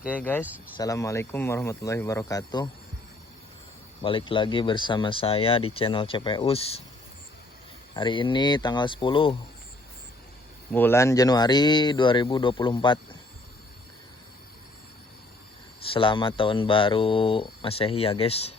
Oke guys, assalamualaikum warahmatullahi wabarakatuh. Balik lagi bersama saya di channel CPUS. Hari ini tanggal 10 bulan Januari 2024. Selamat tahun baru Masehi ya guys.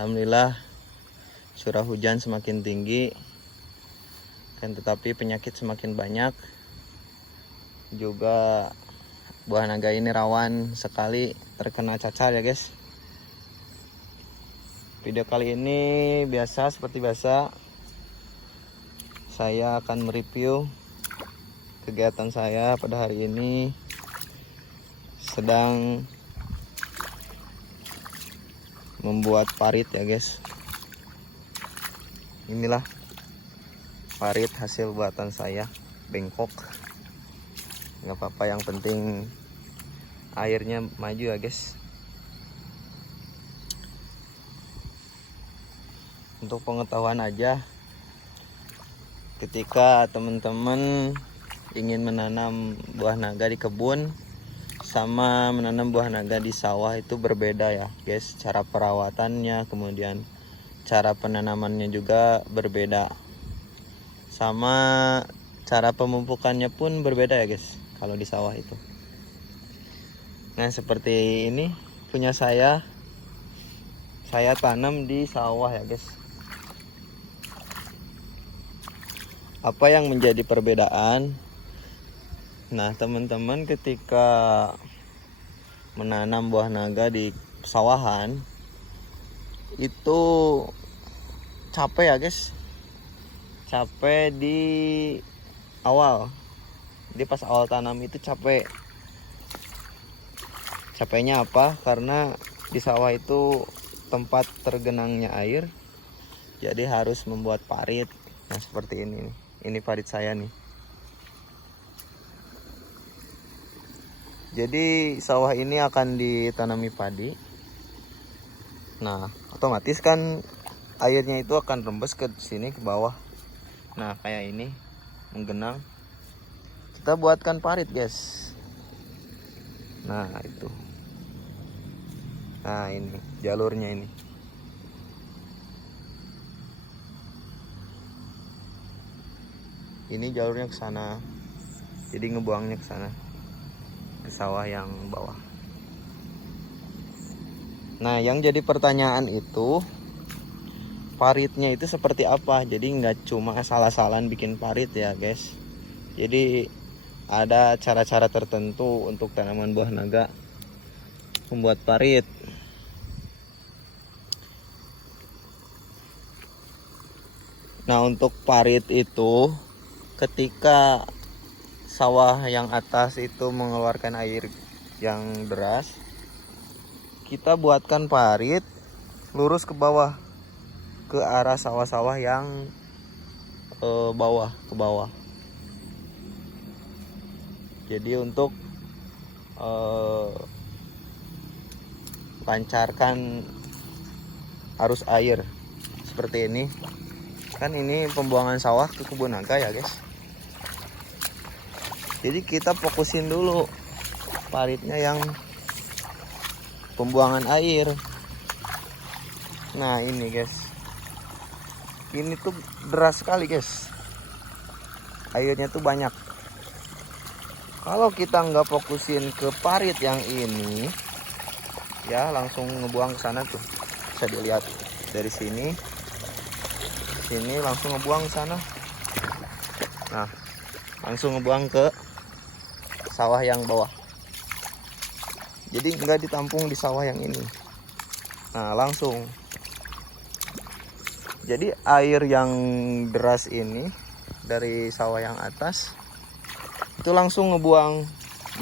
Alhamdulillah curah hujan semakin tinggi, kan tetapi penyakit semakin banyak. Juga buah naga ini rawan sekali terkena cacar ya guys. Video kali ini seperti biasa, saya akan mereview kegiatan saya pada hari ini. Sedang membuat parit ya guys. Inilah parit hasil buatan saya, bengkok. Nggak apa-apa, yang penting airnya maju ya guys. Untuk pengetahuan aja, ketika teman-teman ingin menanam buah naga di kebun sama menanam buah naga di sawah itu berbeda ya guys. Cara perawatannya, kemudian cara penanamannya juga berbeda, sama cara pemupukannya pun berbeda ya guys kalau di sawah itu. Nah seperti ini punya saya tanam di sawah ya guys. Apa yang menjadi perbedaan? Nah teman-teman ketika menanam buah naga di sawahan itu capek ya guys. Capek di awal, jadi pas awal tanam itu capek. Capeknya apa? Karena di sawah itu tempat tergenangnya air, jadi harus membuat parit. Nah seperti ini nih. Ini parit saya nih. Jadi sawah ini akan ditanami padi. Nah otomatis kan airnya itu akan rembes ke sini, ke bawah. Nah kayak ini menggenang, kita buatkan parit guys. Nah itu, nah ini jalurnya ini jalurnya ke sana, jadi ngebuangnya ke sana, ke sawah yang bawah. Nah yang jadi pertanyaan itu, paritnya itu seperti apa? Jadi nggak cuma asal-asalan bikin parit ya guys. Jadi ada cara-cara tertentu untuk tanaman buah naga membuat parit. Nah untuk parit itu, ketika sawah yang atas itu mengeluarkan air yang deras, kita buatkan parit lurus ke bawah, ke arah sawah-sawah yang ke bawah. Jadi untuk lancarkan arus air seperti ini. Kan ini pembuangan sawah ke kebun naga ya guys. Jadi kita fokusin dulu paritnya yang pembuangan air. Nah ini guys, ini tuh deras sekali guys, airnya tuh banyak. Kalau kita nggak fokusin ke parit yang ini ya, langsung ngebuang ke sana tuh, bisa dilihat dari sini langsung ngebuang ke sana. Nah langsung ngebuang ke sawah yang bawah, jadi nggak ditampung di sawah yang ini. Nah langsung, jadi air yang deras ini dari sawah yang atas itu langsung ngebuang,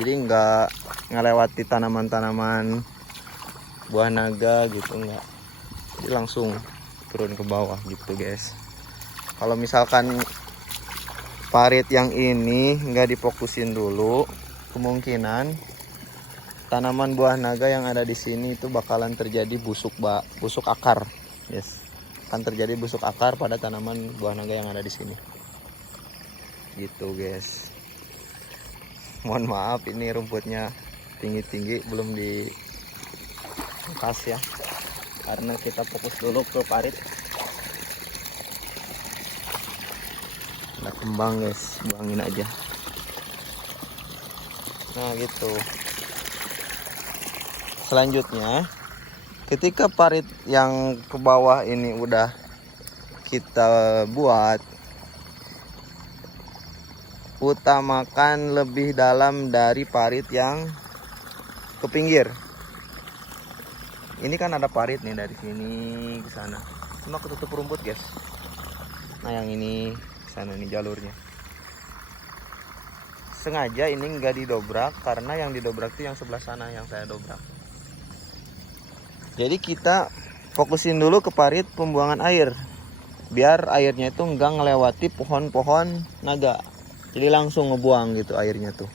jadi nggak ngelewati tanaman-tanaman buah naga gitu, nggak, jadi langsung turun ke bawah gitu guys. Kalau misalkan parit yang ini nggak difokusin dulu, kemungkinan tanaman buah naga yang ada di sini itu bakalan terjadi busuk akar, yes. Akan terjadi busuk akar pada tanaman buah naga yang ada di sini. Gitu guys. Mohon maaf ini rumputnya tinggi-tinggi, belum dipangkas ya, karena kita fokus dulu ke parit. Ada kembang guys, buangin aja. Nah gitu. Selanjutnya, ketika parit yang ke bawah ini udah kita buat, utamakan lebih dalam dari parit yang ke pinggir. Ini kan ada parit nih dari sini ke sana, cuma ketutup rumput guys. Nah yang ini sana nih jalurnya. Sengaja ini enggak didobrak karena yang didobrak itu yang sebelah sana yang saya dobrak. Jadi kita fokusin dulu ke parit pembuangan air, biar airnya itu enggak ngelewati pohon-pohon naga. Jadi langsung ngebuang gitu airnya tuh,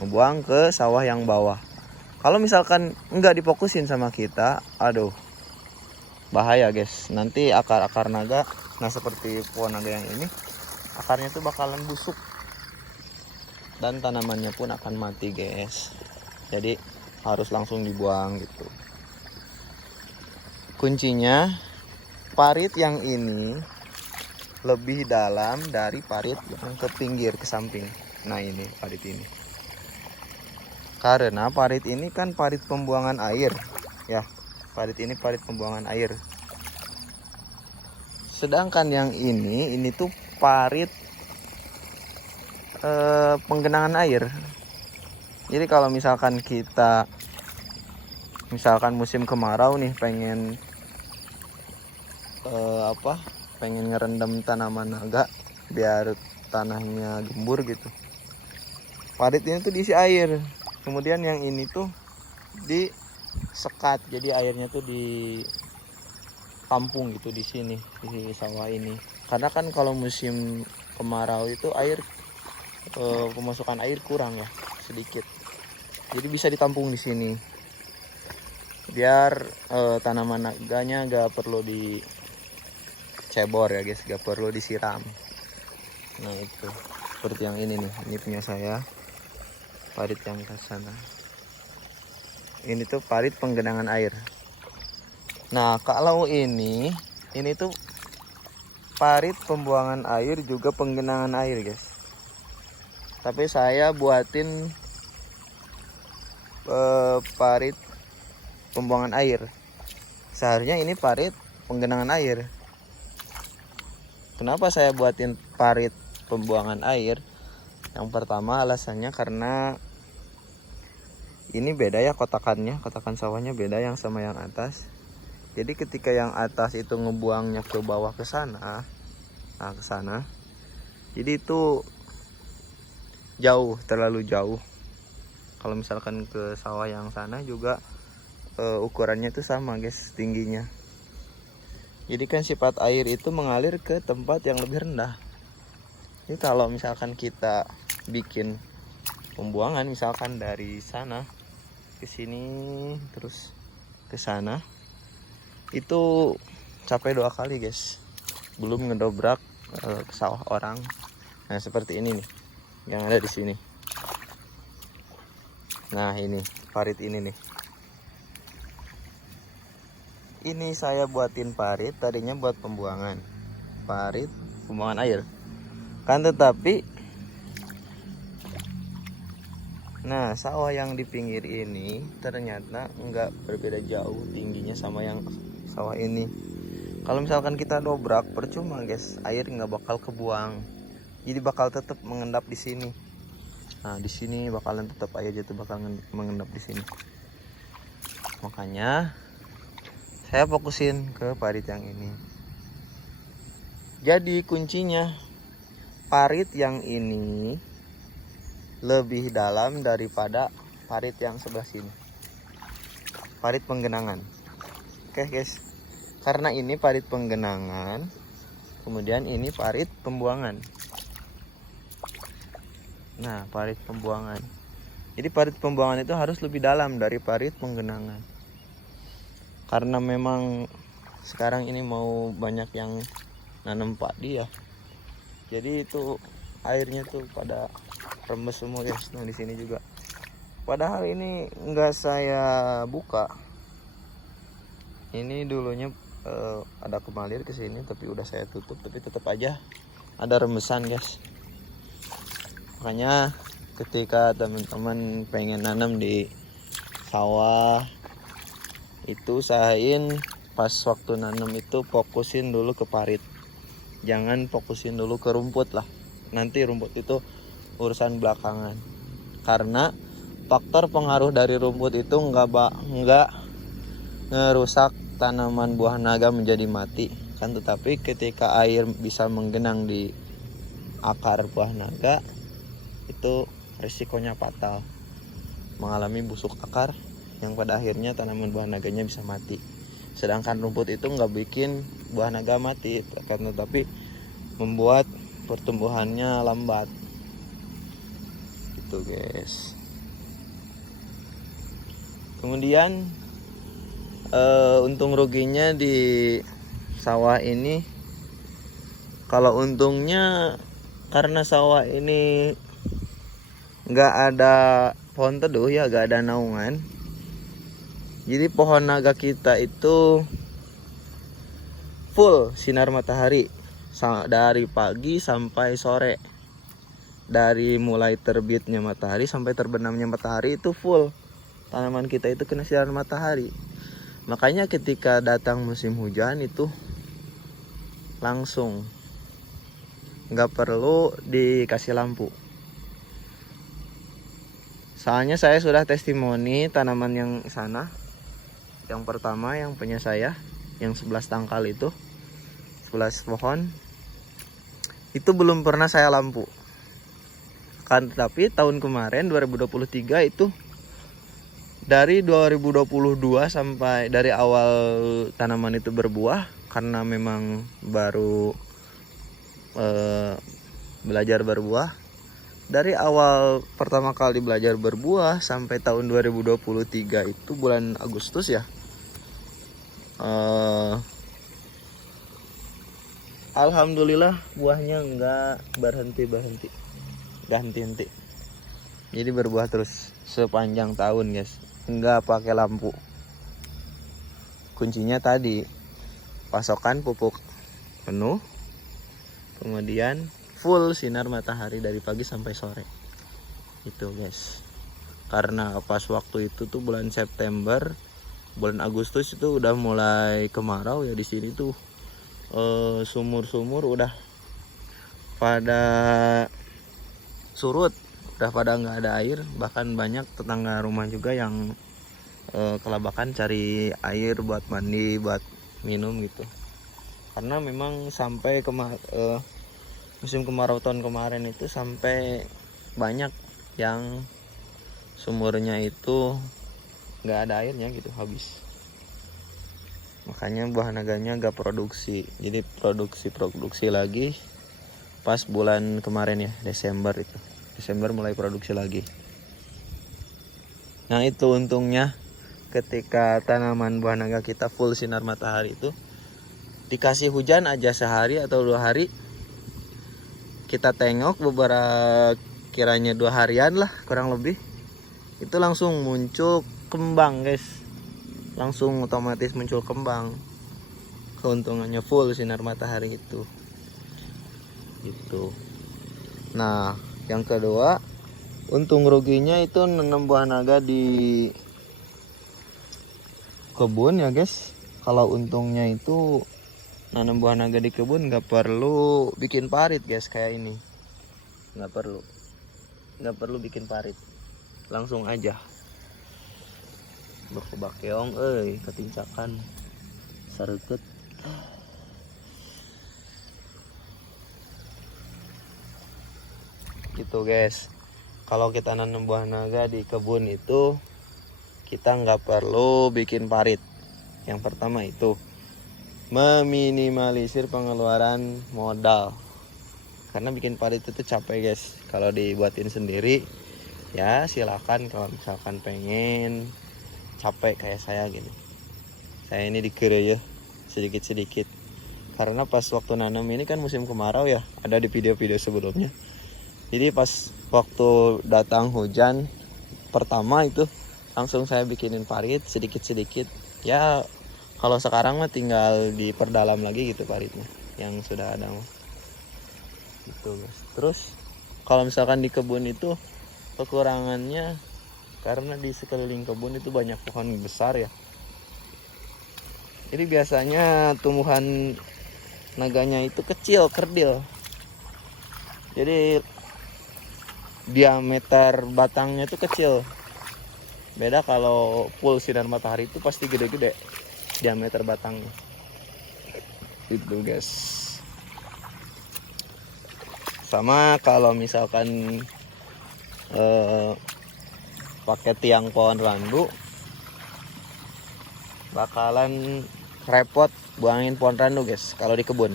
ngebuang ke sawah yang bawah. Kalau misalkan enggak difokusin sama kita, aduh bahaya guys. Nanti akar-akar naga, nah seperti pohon naga yang ini, akarnya tuh bakalan busuk dan tanamannya pun akan mati guys. Jadi harus langsung dibuang gitu. Kuncinya parit yang ini lebih dalam dari parit yang ke pinggir, ke samping. Nah ini parit ini, karena parit ini kan parit pembuangan air ya, parit ini parit pembuangan air. Sedangkan yang ini tuh parit penggenangan air. Jadi kalau misalkan kita musim kemarau nih, pengen pengen ngerendam tanaman naga biar tanahnya gembur gitu, parit ini tuh diisi air. Kemudian yang ini tuh disekat, jadi airnya tuh ditampung gitu di sini, di sawah ini. Karena kan kalau musim kemarau itu air pemasukan air kurang ya, sedikit. Jadi bisa ditampung di sini. Biar tanaman naganya gak perlu dicebor ya guys, gak perlu disiram. Nah itu seperti yang ini nih, ini punya saya, parit yang ke sana. Ini tuh parit penggenangan air. Nah kalau ini tuh parit pembuangan air juga penggenangan air guys. Tapi saya buatin parit pembuangan air. Seharusnya ini parit penggenangan air. Kenapa saya buatin parit pembuangan air? Yang pertama alasannya karena ini beda ya kotakannya, kotakan sawahnya beda yang sama yang atas. Jadi ketika yang atas itu ngebuangnya ke bawah ke sana, nah ke sana, jadi itu jauh, terlalu jauh. Kalau misalkan ke sawah yang sana juga ukurannya itu sama guys, tingginya. Jadi kan sifat air itu mengalir ke tempat yang lebih rendah. Jadi kalau misalkan kita bikin pembuangan misalkan dari sana ke sini terus ke sana, itu capek 2 kali guys, belum ngedobrak ke sawah orang. Nah seperti ini nih yang ada di sini. Nah ini parit ini nih, ini saya buatin parit tadinya buat pembuangan, parit pembuangan air kan, tetapi nah sawah yang di pinggir ini ternyata enggak berbeda jauh tingginya sama yang sawah ini. Kalau misalkan kita dobrak percuma guys, air nggak bakal kebuang, jadi bakal tetap mengendap di sini. Nah di sini bakalan tetap air jatuh, bakal mengendap di sini. Makanya saya fokusin ke parit yang ini. Jadi kuncinya parit yang ini lebih dalam daripada parit yang sebelah sini, parit penggenangan. Oke guys, karena ini parit penggenangan, kemudian ini parit pembuangan. Nah parit pembuangan, jadi parit pembuangan itu harus lebih dalam dari parit penggenangan. Karena memang sekarang ini mau banyak yang nanam padi ya, jadi itu airnya tuh pada rembes semua guys. Nah di sini juga. Padahal ini nggak saya buka. Ini dulunya ada kemalir ke sini, tapi udah saya tutup. Tapi tetap aja ada rembesan guys. Makanya ketika teman-teman pengen nanam di sawah, itu usahain pas waktu nanam itu fokusin dulu ke parit. Jangan fokusin dulu ke rumput lah. Nanti rumput itu urusan belakangan. Karena faktor pengaruh dari rumput itu nggak ngerusak tanaman buah naga menjadi mati kan, tetapi ketika air bisa menggenang di akar buah naga itu risikonya fatal, mengalami busuk akar yang pada akhirnya tanaman buah naganya bisa mati. Sedangkan rumput itu nggak bikin buah naga mati kan, tetapi membuat pertumbuhannya lambat gitu guys. Kemudian untung ruginya di sawah ini, kalau untungnya karena sawah ini nggak ada pohon teduh ya, nggak ada naungan, jadi pohon naga kita itu full sinar matahari dari pagi sampai sore. Dari mulai terbitnya matahari sampai terbenamnya matahari itu full tanaman kita itu kena sinar matahari. Makanya ketika datang musim hujan itu langsung nggak perlu dikasih lampu. Soalnya saya sudah testimoni tanaman yang sana, yang pertama yang punya saya, yang 11 tangkal itu, 11 pohon, itu belum pernah saya lampu kan. Tapi tahun kemarin 2023 itu, dari 2022 sampai dari awal tanaman itu berbuah, karena memang baru belajar berbuah, dari awal pertama kali belajar berbuah sampai tahun 2023 itu bulan Agustus ya, alhamdulillah buahnya nggak berhenti, jadi berbuah terus sepanjang tahun guys, nggak pakai lampu. Kuncinya tadi pasokan pupuk penuh, kemudian full sinar matahari dari pagi sampai sore itu guys. Karena pas waktu itu tuh bulan September, bulan Agustus itu udah mulai kemarau ya di sini tuh, sumur-sumur udah pada surut, udah pada nggak ada air. Bahkan banyak tetangga rumah juga yang kelabakan cari air buat mandi, buat minum gitu. Karena memang sampai musim kemarau tahun kemarin itu sampai banyak yang sumurnya itu nggak ada airnya gitu, habis. Makanya buah naganya nggak produksi, jadi produksi lagi pas bulan kemarin ya, Desember mulai produksi lagi. Nah itu untungnya ketika tanaman buah naga kita full sinar matahari itu, dikasih hujan aja sehari atau 2 hari, kita tengok beberapa kiranya 2 harian lah kurang lebih, itu langsung muncul kembang guys, langsung otomatis muncul kembang. Keuntungannya full sinar matahari itu gitu. Nah yang kedua, untung ruginya itu nanam buah naga di kebun ya guys. Kalau untungnya itu nanam buah naga di kebun nggak perlu bikin parit guys, kayak ini nggak perlu bikin parit, langsung aja berkebakeong ketincakan sareket. Gitu guys. Kalau kita nanam buah naga di kebun itu kita nggak perlu bikin parit. Yang pertama itu meminimalisir pengeluaran modal, karena bikin parit itu capek guys. Kalau dibuatin sendiri ya silakan, kalau misalkan pengen capek kayak saya gini, saya ini dikere ya sedikit-sedikit. Karena pas waktu nanam ini kan musim kemarau ya, ada di video-video sebelumnya. Jadi pas waktu datang hujan pertama itu langsung saya bikinin parit sedikit-sedikit. Ya kalau sekarang mah tinggal diperdalam lagi gitu paritnya yang sudah ada mah. Gitu guys. Terus kalau misalkan di kebun itu kekurangannya karena di sekeliling kebun itu banyak pohon besar ya. Jadi biasanya tumbuhan naganya itu kecil, kerdil. Jadi diameter batangnya itu kecil. Beda kalau full sinar matahari itu pasti gede-gede diameter batangnya. Itu guys. Sama kalau misalkan pakai tiang pohon randu bakalan repot buangin pohon randu guys kalau di kebun.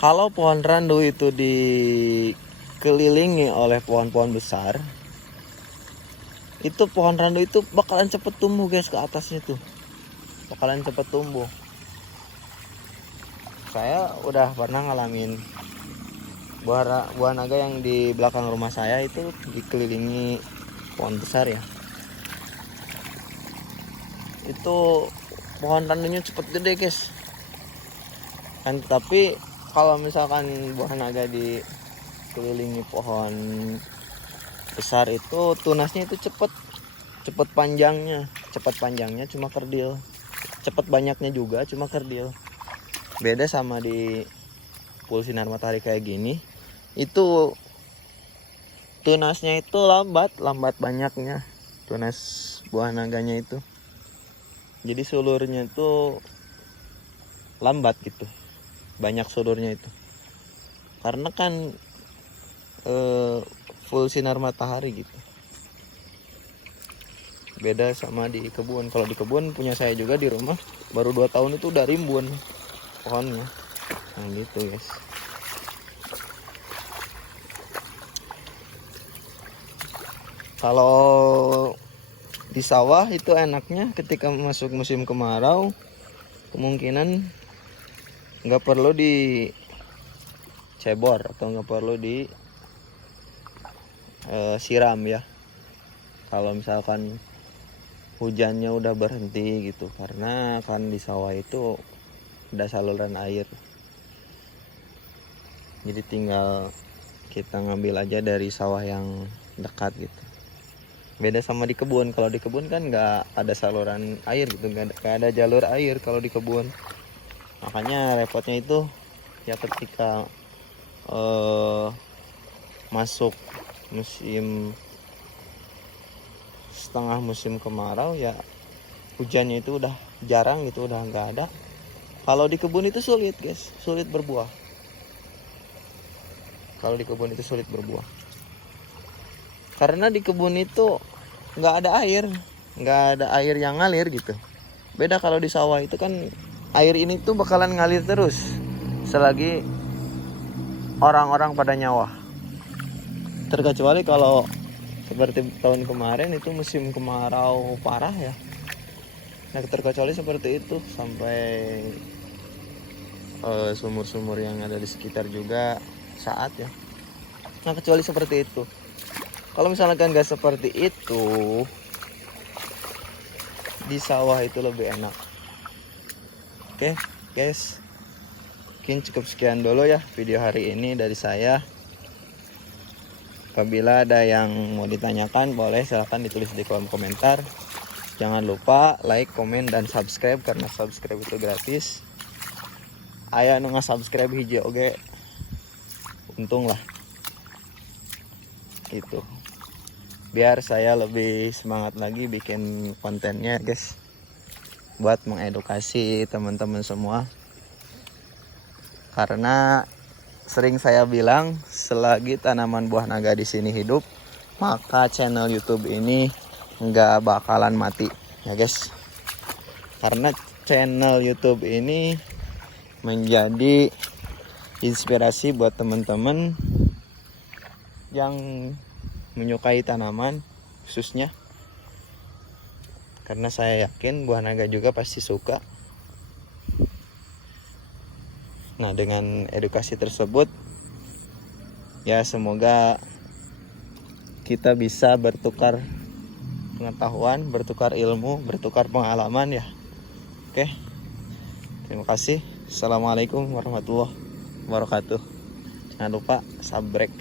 Kalau pohon randu itu dikelilingi oleh pohon-pohon besar, itu pohon randu itu bakalan cepet tumbuh guys ke atasnya tuh. Bakalan cepet tumbuh. Saya udah pernah ngalamin buah naga yang di belakang rumah saya itu dikelilingi pohon besar ya. Itu pohon randunya cepet gede guys. Kan tapi kalau misalkan buah naga dikelilingi pohon besar itu tunasnya itu cepet panjangnya cuma kerdil. Cepet banyaknya juga cuma kerdil. Beda sama di full sinar matahari kayak gini. Itu tunasnya itu lambat banyaknya tunas buah naganya itu. Jadi sulurnya itu lambat gitu, banyak sulurnya itu karena kan full sinar matahari gitu. Beda sama di kebun. Kalau di kebun punya saya juga di rumah baru 2 tahun itu udah rimbun pohonnya. Nah gitu guys. Kalau di sawah itu enaknya ketika masuk musim kemarau kemungkinan nggak perlu dicebor atau nggak perlu siram ya. Kalau misalkan hujannya udah berhenti gitu, karena kan di sawah itu ada saluran air. Jadi tinggal kita ngambil aja dari sawah yang dekat gitu. Beda sama di kebun. Kalau di kebun kan nggak ada saluran air gitu, nggak ada jalur air kalau di kebun. Makanya repotnya itu ya ketika masuk setengah musim kemarau ya hujannya itu udah jarang gitu, udah nggak ada. Kalau di kebun itu sulit guys, sulit berbuah. Kalau di kebun itu sulit berbuah karena di kebun itu nggak ada air yang ngalir gitu. Beda kalau di sawah itu kan air ini tuh bakalan ngalir terus selagi orang-orang pada nyawa. Terkecuali kalau seperti tahun kemarin itu musim kemarau parah ya. Nah terkecuali seperti itu sampai sumur-sumur yang ada di sekitar juga saat ya. Nah kecuali seperti itu. Kalau misalkan nggak seperti itu, di sawah itu lebih enak. Oke guys, mungkin cukup sekian dulu ya video hari ini dari saya. Apabila ada yang mau ditanyakan boleh silahkan ditulis di kolom komentar. Jangan lupa like, komen, dan subscribe karena subscribe itu gratis. Aya nu nge-subscribe hiji oge untung lah gitu, biar saya lebih semangat lagi bikin kontennya guys, buat mengedukasi teman-teman semua. Karena sering saya bilang selagi tanaman buah naga di sini hidup, maka channel YouTube ini nggak bakalan mati ya guys. Karena channel YouTube ini menjadi inspirasi buat teman-teman yang menyukai tanaman khususnya. Karena saya yakin buah naga juga pasti suka. Nah dengan edukasi tersebut Ya semoga kita bisa bertukar pengetahuan, bertukar ilmu, bertukar pengalaman ya. Oke. Terima kasih. Assalamualaikum warahmatullahi wabarakatuh. Jangan lupa subrek.